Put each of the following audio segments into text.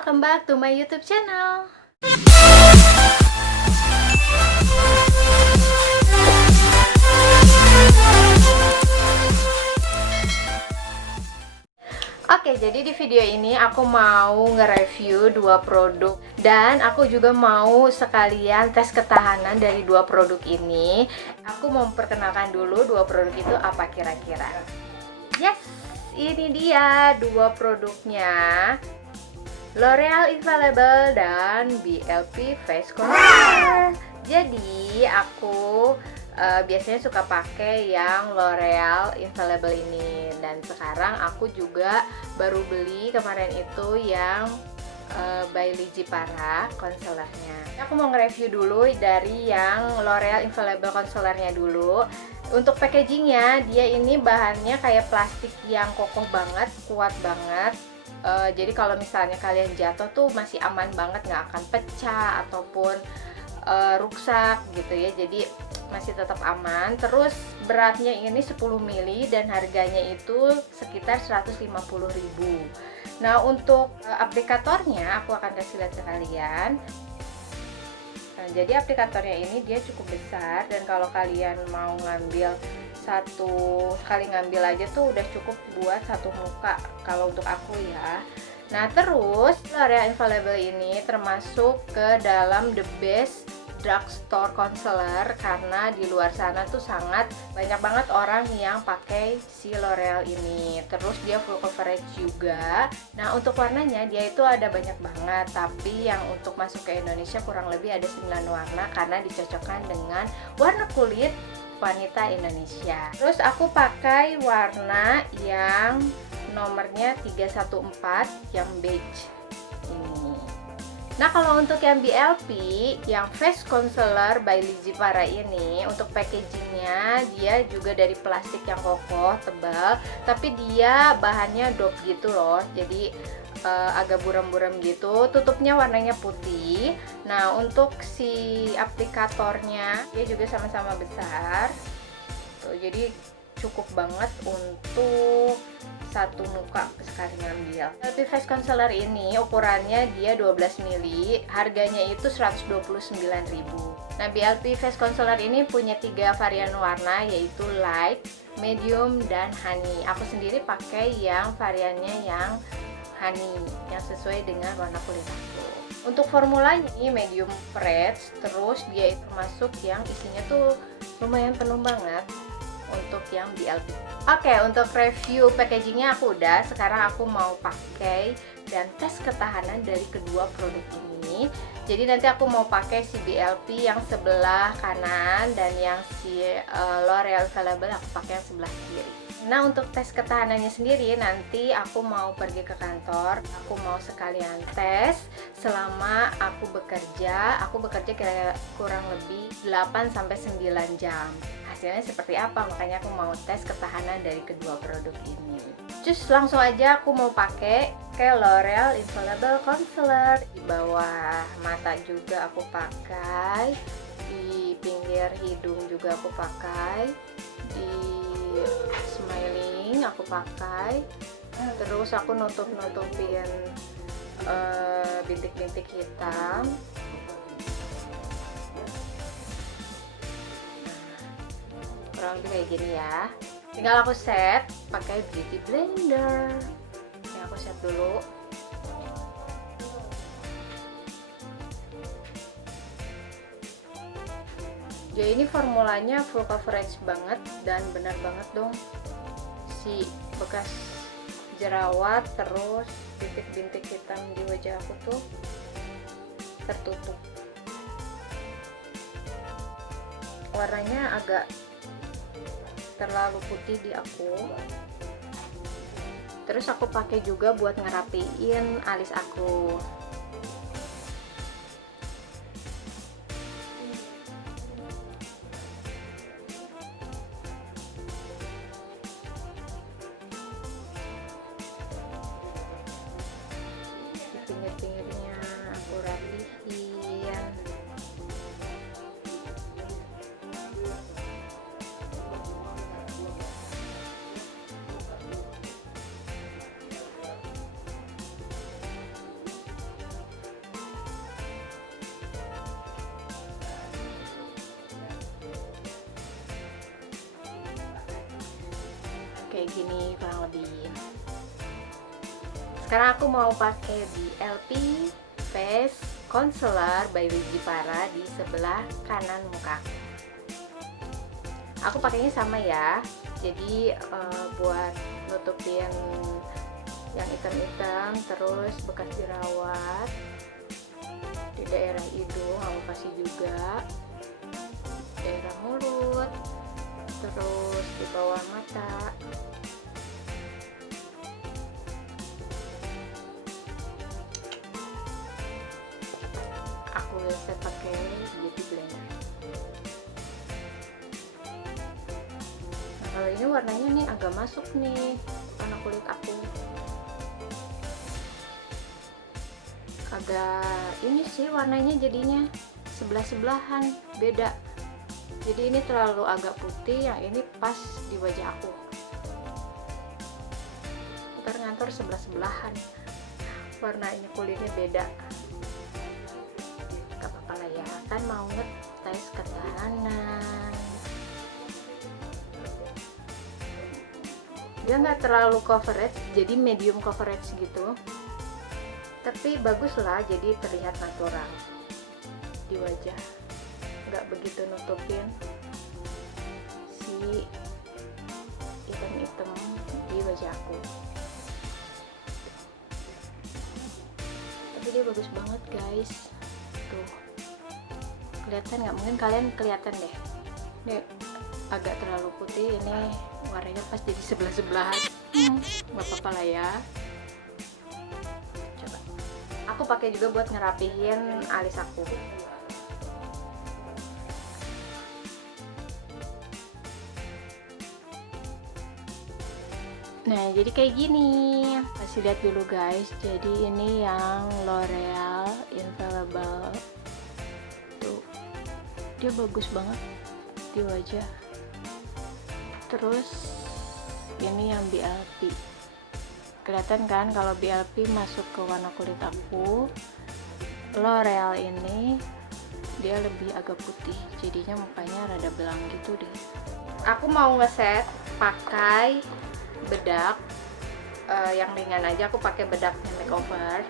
welcome back to my YouTube channel. Oke, jadi di video ini aku mau nge-review dua produk dan aku juga mau sekalian tes ketahanan dari dua produk ini. Aku mau memperkenalkan dulu dua produk itu apa kira-kira. Yes, ini dia dua produknya. L'Oreal Infallible dan BLP Face Concealer. Jadi aku biasanya suka pakai yang L'Oreal Infallible ini, dan sekarang aku juga baru beli kemarin itu yang by Ligi Para concealernya. Aku mau nge-review dulu dari yang L'Oreal Infallible concealernya dulu. Untuk packagingnya, dia ini bahannya kayak plastik yang kokoh banget, kuat banget. Jadi kalau misalnya kalian jatuh tuh masih aman banget, nggak akan pecah ataupun rusak gitu ya. Jadi masih tetap aman. Terus beratnya ini 10 ml dan harganya itu sekitar 150.000. Nah, untuk aplikatornya aku akan kasih lihat ke kalian. Nah, jadi aplikatornya ini dia cukup besar, dan kalau kalian mau ngambil satu kali ngambil aja tuh udah cukup buat satu muka kalau untuk aku ya. Nah, terus L'Oreal Infallible ini termasuk ke dalam the best drugstore concealer, karena di luar sana tuh sangat banyak banget orang yang pakai si L'Oreal ini. Terus dia full coverage juga. Nah, untuk warnanya dia itu ada banyak banget, tapi yang untuk masuk ke Indonesia kurang lebih ada 9 warna karena dicocokkan dengan warna kulit wanita Indonesia. Terus aku pakai warna yang nomornya 314 yang beige ini. Nah, kalau untuk yang BLP, yang Face Concealer by Ligi Para ini, untuk packagingnya dia juga dari plastik yang kokoh, tebal, tapi dia bahannya dope gitu loh, jadi agak buram-buram gitu. Tutupnya warnanya putih. Nah, untuk si aplikatornya dia juga sama-sama besar tuh, jadi cukup banget untuk satu muka sekali ngambil. Tapi Face Concealer ini ukurannya dia 12 ml, harganya itu 129.000. Nah, BLP Face Concealer ini punya 3 varian warna, yaitu light, medium, dan honey. Aku sendiri pakai yang variannya yang honey, yang sesuai dengan warna kulit aku. Untuk formulanya ini medium fresh, terus dia itu termasuk yang isinya tuh lumayan penuh banget untuk yang BLP. Oke, untuk review packagingnya aku udah. Sekarang aku mau pakai dan tes ketahanan dari kedua produk ini. Jadi nanti aku mau pakai si BLP yang sebelah kanan, dan yang si L'Oreal Infallible aku pakai yang sebelah kiri. Nah, untuk tes ketahanannya sendiri nanti aku mau pergi ke kantor. Aku mau sekalian tes selama aku bekerja. Aku bekerja kira-kira kurang lebih 8-9 jam. Hasilnya seperti apa, makanya aku mau tes ketahanan dari kedua produk ini. Just langsung aja aku mau pakai L'Oreal Infallible Concealer. Di bawah mata juga aku pakai, di pinggir hidung juga aku pakai, di smiling aku pakai, terus aku nutupin bintik-bintik hitam. Kurang lebih kayak gini ya. Tinggal aku set pakai beauty blender. Ini aku set dulu. Jadi ini formulanya full coverage banget, dan benar banget dong si bekas jerawat terus bintik-bintik hitam di wajah aku tuh tertutup. Warnanya agak terlalu putih di aku. Terus aku pakai juga buat ngerapiin alis aku. Di pinggir-pinggirnya aku rapiin. kayak gini kurang lebih. Sekarang aku mau pakai BLP Face Concealer by Wijipara di sebelah kanan muka. Aku pakainya sama ya, jadi buat nutupin yang hitam-hitam, terus bekas jerawat di daerah hidung aku kasih juga, daerah mulut, terus di bawah mata. Aku biasa pakai beauty blender. Nah, kalau ini warnanya nih agak masuk nih warna kulit aku, agak ini sih warnanya jadinya sebelah-sebelahan, beda. Jadi ini terlalu agak putih, yang ini pas di wajah aku. Ntar ngantor sebelah-sebelahan, warnanya kulitnya beda. Gak apa-apa lah ya, kan mau ngetes ketahanan. Dia nggak terlalu coverage, jadi medium coverage gitu. Tapi bagus lah, jadi terlihat natural di wajah, nggak begitu nutupin si hitam-hitam di wajah aku. Tapi dia bagus banget guys, tuh kelihatan nggak? Mungkin kalian kelihatan deh, ini agak terlalu putih, ini warnanya pas jadi sebelah-sebelahan. Nggak apa-apa lah ya. Aku pakai juga buat ngerapihin alis aku. Nah, jadi kayak gini. Kasih lihat dulu guys. Jadi ini yang L'Oreal Infallible. Tuh. Dia bagus banget di wajah. Terus ini yang BLP. Kelihatan kan kalau BLP masuk ke warna kulit aku. L'Oreal ini dia lebih agak putih, jadinya mukanya rada belang gitu deh. Aku mau ngeset pakai bedak yang ringan aja. Aku pakai bedaknya makeover.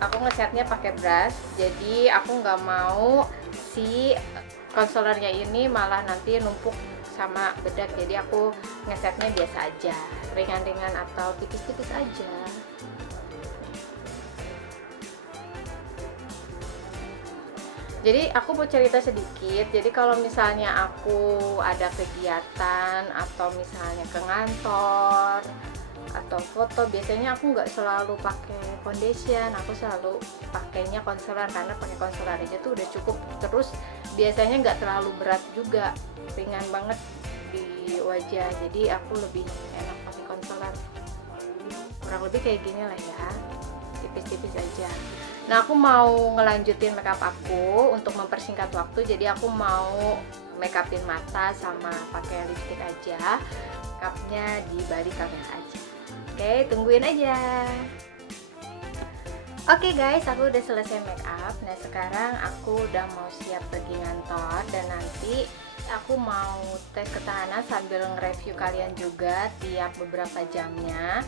Aku ngesetnya pakai brush, jadi aku nggak mau si concealernya ini malah nanti numpuk sama bedak, jadi aku ngesetnya biasa aja, ringan-ringan atau tipis-tipis aja. Jadi aku mau cerita sedikit. Jadi kalau misalnya aku ada kegiatan atau misalnya ke kantor atau foto, biasanya aku nggak selalu pakai foundation, aku selalu pakainya concealer, karena pakai concealer aja tuh udah cukup. Terus biasanya nggak terlalu berat juga, ringan banget di wajah, jadi aku lebih enak pakai concealer. Kurang lebih kayak gini lah ya, tipis-tipis aja. Nah, aku mau ngelanjutin makeup aku untuk mempersingkat waktu, jadi aku mau makeupin mata sama pakai lipstick aja. Makeupnya di balik kamera aja. Oke, tungguin aja. Oke guys, aku udah selesai make up. Nah, sekarang aku udah mau siap pergi ngantor, dan nanti aku mau tes ketahanan sambil nge-review kalian juga tiap beberapa jamnya.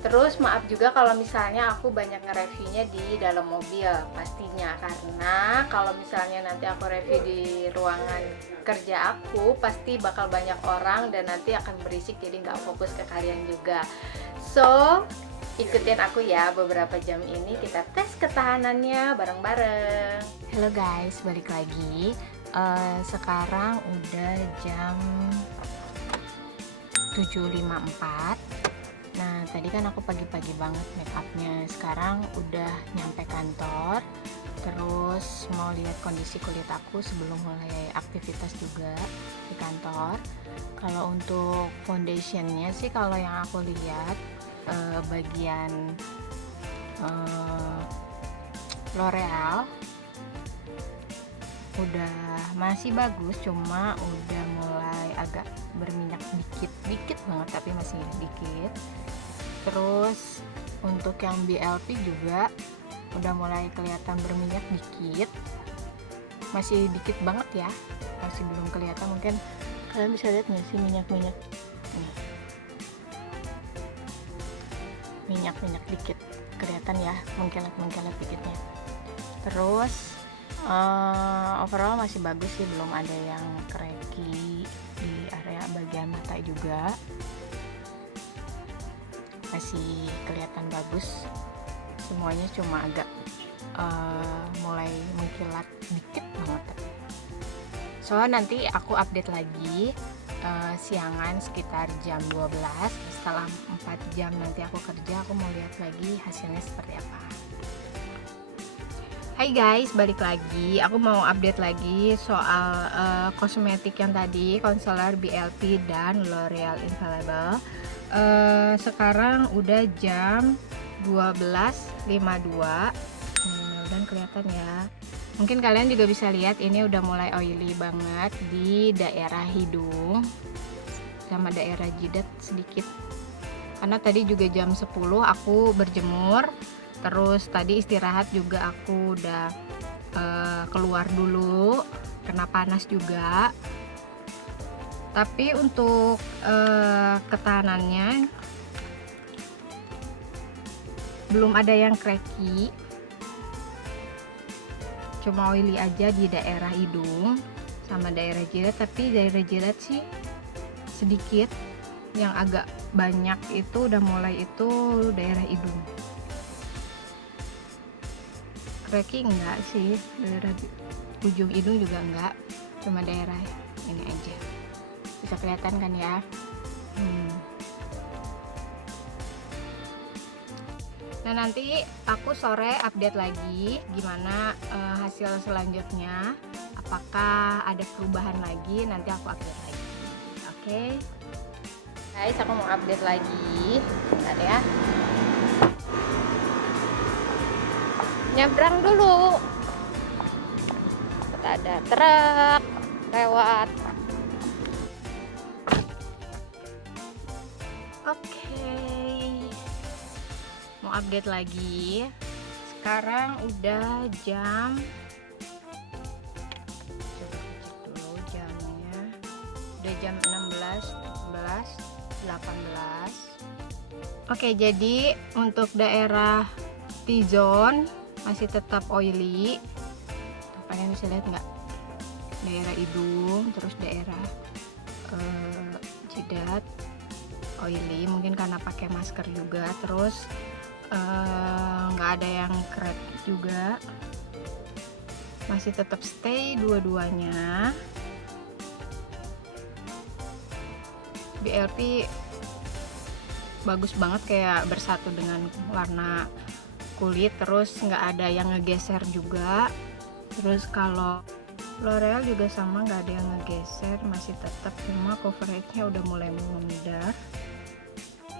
Terus maaf juga kalau misalnya aku banyak nge-reviewnya di dalam mobil pastinya, karena kalau misalnya nanti aku review di ruangan kerja aku pasti bakal banyak orang dan nanti akan berisik, jadi nggak fokus ke kalian juga. So, ikutin aku ya, beberapa jam ini kita tes ketahanannya bareng-bareng. Halo guys, balik lagi. Sekarang udah jam 7.54. Nah, tadi kan aku pagi-pagi banget make upnya. Sekarang udah nyampe kantor, terus mau lihat kondisi kulit aku sebelum mulai aktivitas juga di kantor. Kalau untuk foundationnya sih, kalau yang aku lihat bagian L'Oreal udah masih bagus, cuma udah mulai agak berminyak dikit banget, tapi masih dikit. Terus untuk yang BLP juga udah mulai kelihatan berminyak dikit, masih dikit banget ya, masih belum kelihatan, mungkin Kalian bisa lihat nggak sih minyak-minyak? Minyak-minyak dikit kelihatan ya, mengkilat-mengkilat dikitnya. Terus overall masih bagus sih, belum ada yang cracky di area bagian mata juga, masih kelihatan bagus semuanya, cuma agak mulai mengkilat dikit banget. So nanti aku update lagi siangan sekitar jam 12. Setelah 4 jam nanti aku kerja, aku mau lihat lagi hasilnya seperti apa. Hai guys, balik lagi. Aku mau update lagi soal kosmetik yang tadi, concealer BLP dan L'Oreal Infallible. Sekarang udah jam 12.52. Dan kelihatan ya, mungkin kalian juga bisa lihat ini udah mulai oily banget di daerah hidung sama daerah jidat sedikit, karena tadi juga jam 10 aku berjemur, terus tadi istirahat juga aku udah keluar dulu, kena panas juga. Tapi untuk ketahanannya belum ada yang cracky, cuma oily aja di daerah hidung sama daerah jidat. Tapi daerah jidat sih sedikit, yang agak banyak itu udah mulai itu daerah hidung. Cracky enggak sih, daerah ujung hidung juga enggak, cuma daerah ini aja. Bisa kelihatan kan ya. Nah nanti aku sore update lagi gimana hasil selanjutnya, apakah ada perubahan lagi, nanti aku update lagi. Oke guys, aku mau update lagi. Bentar ya, nyebrang dulu, ada truk lewat. Mau update lagi. Sekarang udah jam, coba cek dulu jamnya, udah jam 16:18. Oke, jadi untuk daerah T-zone masih tetap oily. Kalian bisa lihat nggak? Daerah hidung, terus daerah jidat oily, mungkin karena pakai masker juga. Terus nggak ada yang crack juga, masih tetap stay dua-duanya. BLP bagus banget, kayak bersatu dengan warna kulit, terus nggak ada yang ngegeser juga. Terus kalau L'Oreal juga sama, nggak ada yang ngegeser, masih tetap, cuma coveragenya udah mulai memudar.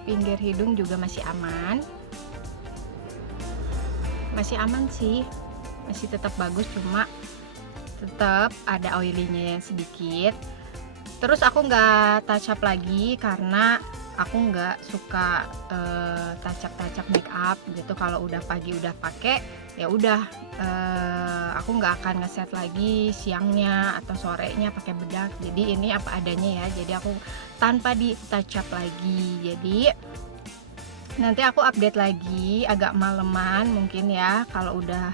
Pinggir hidung juga masih aman, sih, masih tetap bagus, cuma tetap ada oily-nya yang sedikit. Terus aku nggak touch up lagi karena aku nggak suka touch up make up gitu. Kalau udah pagi udah pakai, ya udah, aku nggak akan ngeset lagi siangnya atau sorenya pakai bedak. Jadi ini apa adanya ya, jadi aku tanpa di touch up lagi. Jadi nanti aku update lagi agak maleman mungkin ya, kalau udah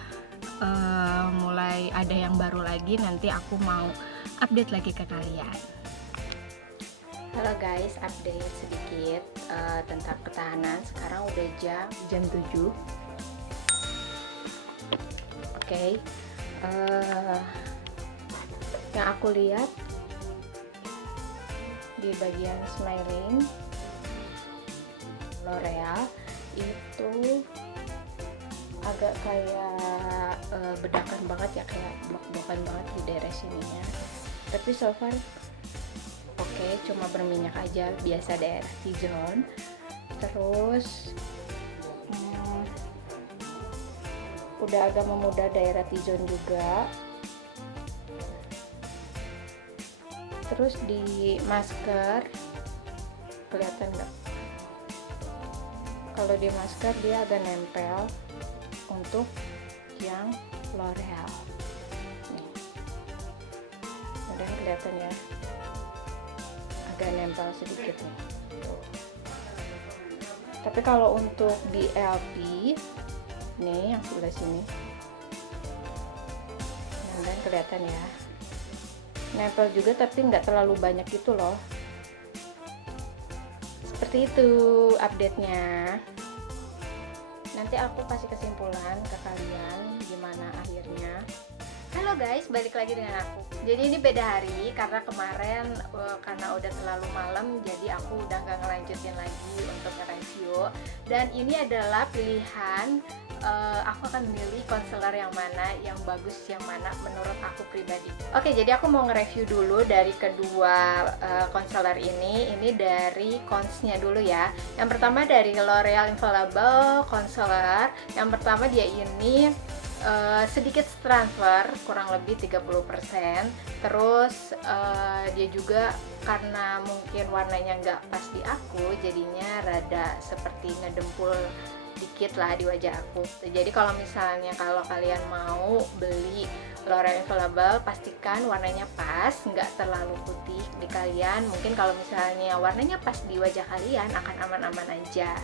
mulai ada yang baru lagi, nanti aku mau update lagi ke kalian. Halo guys, update sedikit tentang ketahanan. Sekarang udah jam 7. Oke. Yang aku lihat di bagian smiling L'Oreal itu agak kayak bedakan banget ya, kayak blok-blokan banget di daerah sininya. Tapi so far oke, cuma berminyak aja, biasa daerah T-zone. Terus udah agak memudar daerah T-zone juga. Terus di masker kelihatan nggak? Kalau di masker dia agak nempel untuk yang L'Oreal. Nih, udah kelihatan ya. agak nempel sedikit nih. Tuh. Tapi kalau untuk BLP nih yang sebelah sini, nah, dan kelihatan ya, nempel juga tapi nggak terlalu banyak gitu loh. Seperti itu update-nya. Nanti aku kasih kesimpulan ke kalian gimana akhirnya. Halo guys, balik lagi dengan aku. Jadi ini beda hari karena kemarin karena udah terlalu malam, jadi aku udah nggak ngelanjutin lagi untuk nge-review. Dan ini adalah pilihan, aku akan milih concealer yang mana, yang bagus yang mana menurut aku pribadi. Oke, jadi aku mau nge-review dulu dari kedua concealer ini. Ini dari Consnya dulu ya. Yang pertama dari L'Oreal Infallible Concealer. Yang pertama dia ini sedikit transfer, kurang lebih 30%. Terus dia juga karena mungkin warnanya nggak pas di aku, jadinya rada seperti ngedempul dikit lah di wajah aku. Jadi kalau misalnya kalau kalian mau beli L'Oreal Infallible, pastikan warnanya pas, nggak terlalu putih di kalian. Mungkin kalau misalnya warnanya pas di wajah kalian akan aman-aman aja.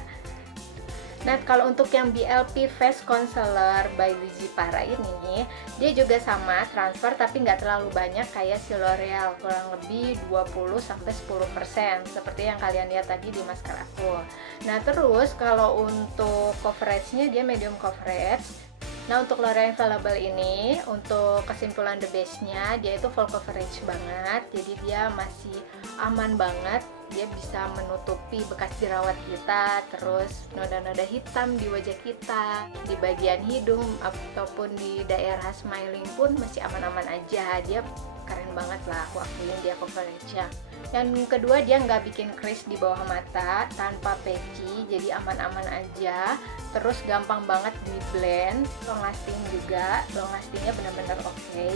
Nah, kalau untuk yang BLP Face Concealer by Lizzy Para ini, dia juga sama transfer tapi nggak terlalu banyak kayak si L'Oreal, kurang lebih 20-10% seperti yang kalian lihat tadi di masker aku. Nah, terus kalau untuk coveragenya dia medium coverage. Nah, untuk L'Oreal Infallible ini, untuk kesimpulan the base-nya, dia itu full coverage banget, jadi dia masih aman banget. Dia bisa menutupi bekas jerawat kita, terus noda-noda hitam di wajah kita, di bagian hidung ataupun di daerah smiling pun masih aman-aman aja. Dia keren banget lah, aku akuin dia coverage-nya. Yang kedua, dia nggak bikin crease di bawah mata, tanpa patchy, jadi aman-aman aja. Terus gampang banget di blend, long lasting juga, long lastingnya benar-benar oke.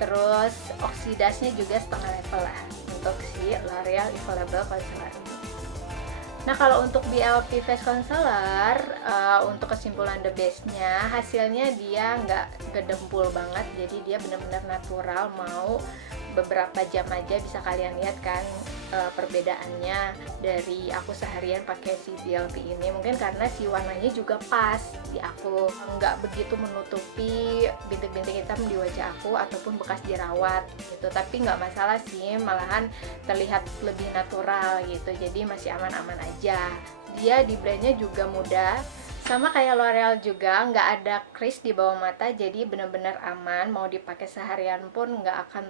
Terus oksidasinya juga setengah level lah untuk si L'Oreal Infallible Concealer. Nah, kalau untuk BLP Face Concealer, untuk kesimpulan the base-nya, hasilnya dia nggak gedempul banget, jadi dia benar-benar natural. Mau beberapa jam aja bisa kalian lihat kan perbedaannya dari aku seharian pakai si BLP ini. Mungkin karena si warnanya juga pas di aku, nggak begitu menutupi bintik-bintik hitam di wajah aku ataupun bekas jerawat gitu. Tapi nggak masalah sih, malahan terlihat lebih natural gitu, jadi masih aman-aman aja. Dia di blendnya juga mudah, sama kayak L'Oreal juga, nggak ada crease di bawah mata, jadi benar-benar aman. Mau dipakai seharian pun nggak akan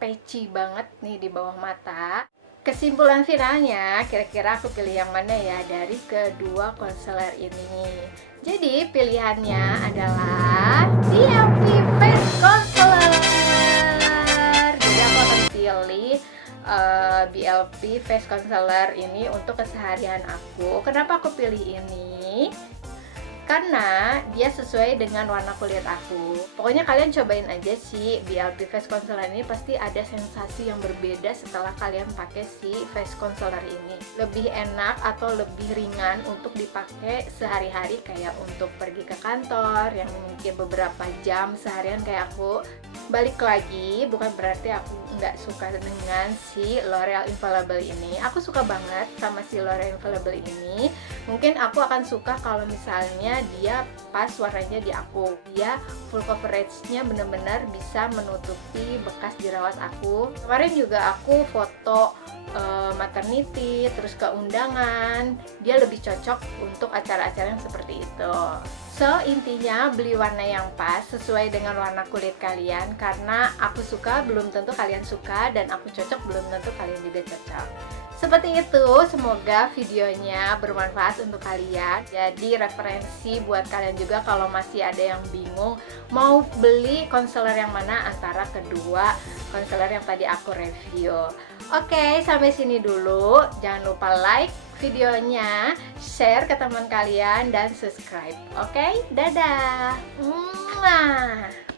patchy banget nih di bawah mata. Kesimpulan finalnya, kira-kira aku pilih yang mana ya dari kedua concealer ini? Jadi pilihannya adalah BLP Face Concealer. Jadi aku akan pilih BLP Face Concealer ini untuk keseharian aku. Kenapa aku pilih ini? Karena dia sesuai dengan warna kulit aku. Pokoknya kalian cobain aja sih BLP Face Concealer ini, pasti ada sensasi yang berbeda setelah kalian pakai si face concealer ini. Lebih enak atau lebih ringan untuk dipakai sehari-hari, kayak untuk pergi ke kantor yang mungkin beberapa jam seharian kayak aku. Balik lagi, bukan berarti aku nggak suka dengan si L'Oreal Infallible ini. Aku suka banget sama si L'Oreal Infallible ini. Mungkin aku akan suka kalau misalnya dia pas warnanya di aku. Dia full coverage-nya bener-bener bisa menutupi bekas jerawat aku. Kemarin juga aku foto maternity, terus ke undangan. Dia lebih cocok untuk acara-acara yang seperti itu. So, intinya beli warna yang pas sesuai dengan warna kulit kalian, karena aku suka belum tentu kalian suka, dan aku cocok belum tentu kalian juga cocok. Seperti itu, semoga videonya bermanfaat untuk kalian. Jadi referensi buat kalian juga kalau masih ada yang bingung mau beli concealer yang mana antara kedua concealer yang tadi aku review. Oke, sampai sini dulu. Jangan lupa like videonya, share ke teman kalian, dan subscribe. Oke, dadah. Mwah.